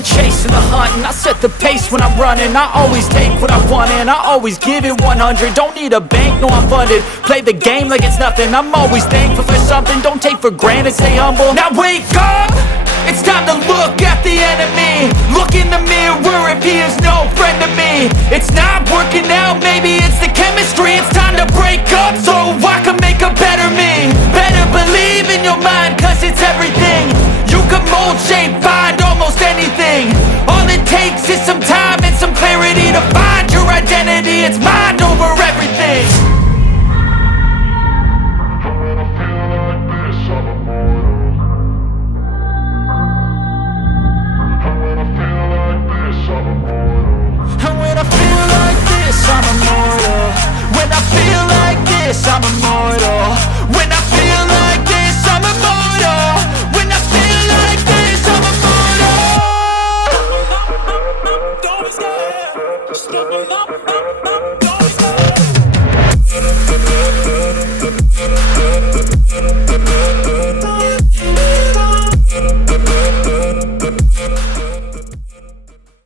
the chase and the hunt, and I set the pace when I'm running. I always take what I want and I always give it 100. Don't need a bank, no I'm funded. Play the game like it's nothing. I'm always thankful for something. Don't take for granted, stay humble. Now wake up! It's time to look at the enemy. Look in the mirror if he is no friend to me. It's not working out, maybe it's the chemistry. It's time to break up so I can make a better me. Better believe in your mind, cause it's everything. You can mold, shape, find almost anything. All it takes is some time and some clarity to find your identity. It's mind over everything. I'm immortal. When I feel like this, I'm immortal. When I feel like this, I'm immortal. When I feel like this, I'm immortal. Don't be scared. Just give me up.